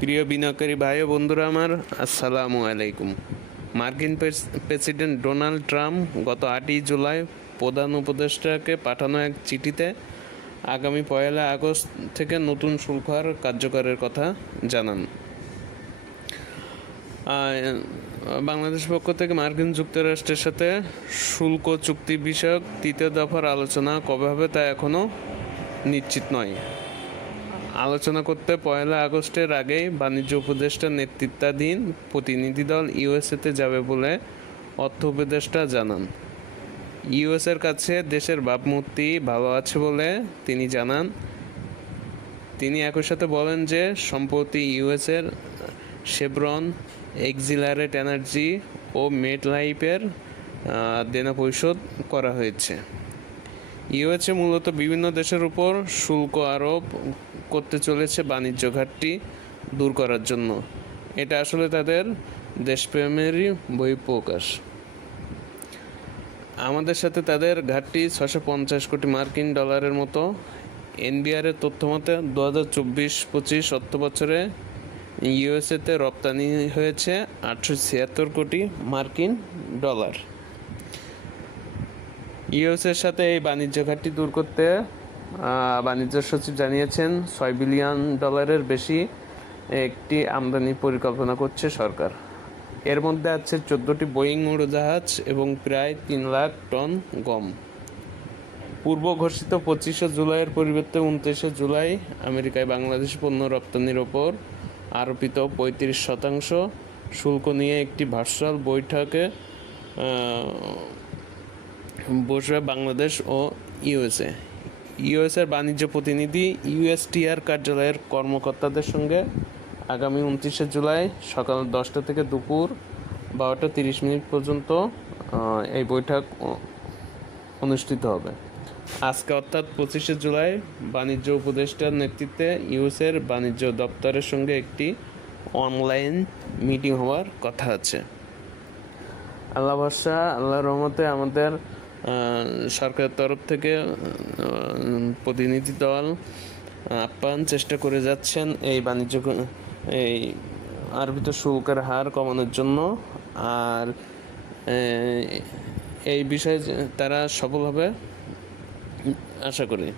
প্রিয় বিনিয়োগকারী ভাই ও বন্ধুরা আমার, আসসালামু আলাইকুম। মার্কিন প্রেসিডেন্ট ডোনাল্ড ট্রাম্প গত আটই জুলাই প্রধান উপদেষ্টাকে পাঠানো এক চিঠিতে আগামী পয়লা আগস্ট থেকে নতুন শুল্ক হার কার্যকরের কথা জানান। বাংলাদেশ পক্ষ থেকে মার্কিন যুক্তরাষ্ট্রের সাথে শুল্ক চুক্তি বিষয়ক তৃতীয় দফার আলোচনা কবে হবে তা এখনও নিশ্চিত নয়। আলোচনা করতে পয়লা আগস্টের আগেই বাণিজ্য উপদেষ্টা নেতৃত্বাধীন প্রতিনিধি দল ইউএসএতে যাবে বলে অর্থ উপদেষ্টা জানান। ইউএসের কাছে দেশের ভাবমূর্তি ভালো আছে বলে তিনি জানান। তিনি একই সাথে বলেন যে, সম্প্রতি ইউএসের শেভরন, এক্সিলারেট এনার্জি ও মেট লাইফের দেনা পরিশোধ করা হয়েছে। ইউএসএ মূলত বিভিন্ন দেশের উপর শুল্ক আরোপ করতে চলেছে বাণিজ্য ঘাটতি দূর করার জন্য। এটা আসলে তাদের দেশপ্রেমেরই বহিঃপ্রকাশ আমাদের সাথে তাদের ঘাটতি ছশো পঞ্চাশ কোটি মার্কিন ডলারের মতো এনবিআরের তথ্য মতে দু হাজার চব্বিশ পঁচিশ অর্থ বছরে ইউএসএতে রপ্তানি হয়েছে আটশো ছিয়াত্তর কোটি মার্কিন ডলার। ইউএসের সাথে এই বাণিজ্য ঘাটতি দূর করতে বাণিজ্য সচিব জানিয়েছেন, ছয় বিলিয়ন ডলারের বেশি একটি আমদানি পরিকল্পনা করছে সরকার। এর মধ্যে আছে চোদ্দোটি বোয়িং উড়োজাহাজ এবং প্রায় তিন লাখ টন গম। পূর্ব ঘোষিত পঁচিশে জুলাইয়ের পরিবর্তে উনত্রিশে জুলাই আমেরিকায় বাংলাদেশ পণ্য রপ্তানির ওপর আরোপিত পঁয়ত্রিশ শতাংশ শুল্ক নিয়ে একটি ভার্চুয়াল বৈঠকে বসবে বাংলাদেশ ও ইউএসএ। ইউএসএর বাণিজ্য প্রতিনিধি ইউএসটিআর কার্যালয়ের কর্মকর্তাদের সঙ্গে আগামী উনত্রিশে জুলাই সকাল দশটা থেকে দুপুর বারোটা তিরিশ মিনিট পর্যন্ত এই বৈঠক অনুষ্ঠিত হবে। আজকে অর্থাৎ পঁচিশে জুলাই বাণিজ্য উপদেষ্টার নেতৃত্বে ইউএসের বাণিজ্য দপ্তরের সঙ্গে একটি অনলাইন মিটিং হওয়ার কথা আছে। আল্লাহ ভরসা আল্লাহ রহমতে আমাদের সরকারের তরফ থেকে প্রতিনিধি দল আপ্যায়ন চেষ্টা করে যাচ্ছেন এই বাণিজ্য এই আরবিত শুল্কের হার কমানোর জন্য। আর এই বিষয়ে তারা সফল হবে আশা করি।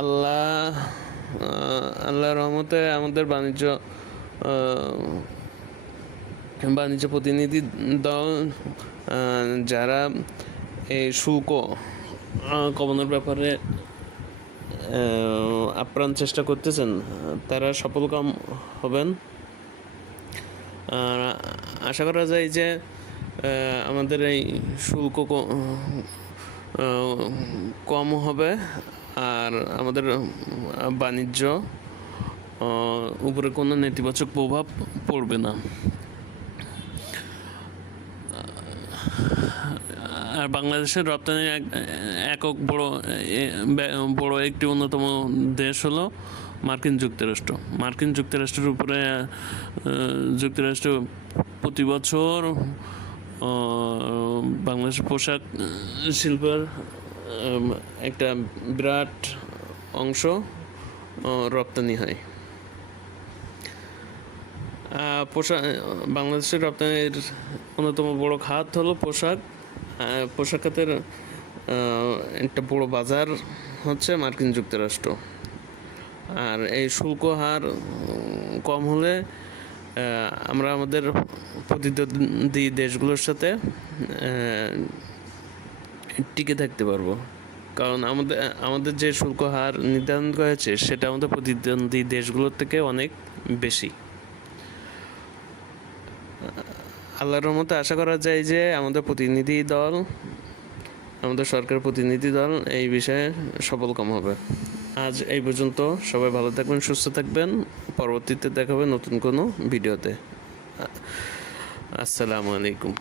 আল্লাহ আহ, আল্লাহর রহমতে আমাদের বাণিজ্য বাণিজ্য প্রতিনিধি দল যারা এই শুল্ক কমানোর ব্যাপারে আপ্রাণ চেষ্টা করতেছেন, তারা সফল কাম হবেন। আর আশা করা যায় যে আমাদের এই শুল্ক কম হবে, আর আমাদের বাণিজ্য উপরে কোনো নেতিবাচক প্রভাব পড়বে না। আর বাংলাদেশের রপ্তানির এক, একক বড় বড় একটি অন্যতম দেশ হলো মার্কিন যুক্তরাষ্ট্র। মার্কিন যুক্তরাষ্ট্রের উপরে যুক্তরাষ্ট্র প্রতি বছর বাংলাদেশ পোশাক শিল্পের একটা বিরাট অংশ রপ্তানি হয়। পোশাক বাংলাদেশের রপ্তানির অন্যতম বড় খাত হলো পোশাক। পোশাক খাতের একটা বড় বাজার হচ্ছে মার্কিন যুক্তরাষ্ট্র। আর এই শুল্ক হার কম হলে আমরা আমাদের প্রতিদ্বন্দ্বী দেশগুলোর সাথে টিকে থাকতে পারব। কারণ আমাদের আমাদের যে শুল্ক হার নির্ধারণ করা হয়েছে, সেটা আমাদের প্রতিদ্বন্দ্বী দেশগুলোর থেকে অনেক বেশি। আল্লাহর রহমতে আশা করা যায় যে আমাদের প্রতিনিধি দল, আমাদের সরকার প্রতিনিধি দল এই বিষয়ে সফল কম হবে। আজ এই পর্যন্ত সবাই ভালো থাকবেন, সুস্থ থাকবেন। পরবর্তীতে দেখাবে নতুন কোনো ভিডিওতে। আসসালামু আলাইকুম।